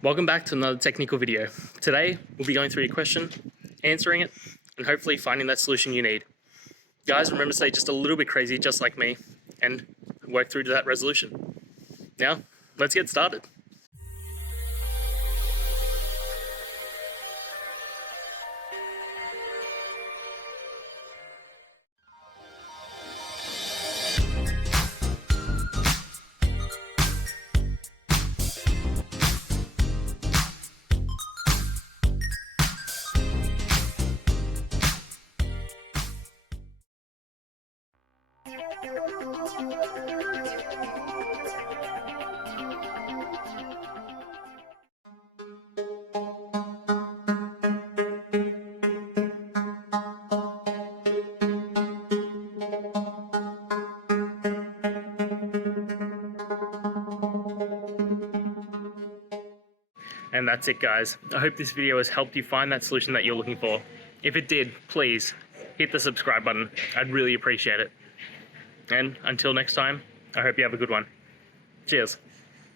Welcome back to another technical video. Today, we'll be going through your question, answering it, and hopefully finding that solution you need. Guys, remember to stay just a little bit crazy, just like me, and work through to that resolution. Now, let's get started. And that's it, guys. I hope this video has helped you find that solution that you're looking for. If it did, please hit the subscribe button. I'd really appreciate it. And until next time, I hope you have a good one. Cheers.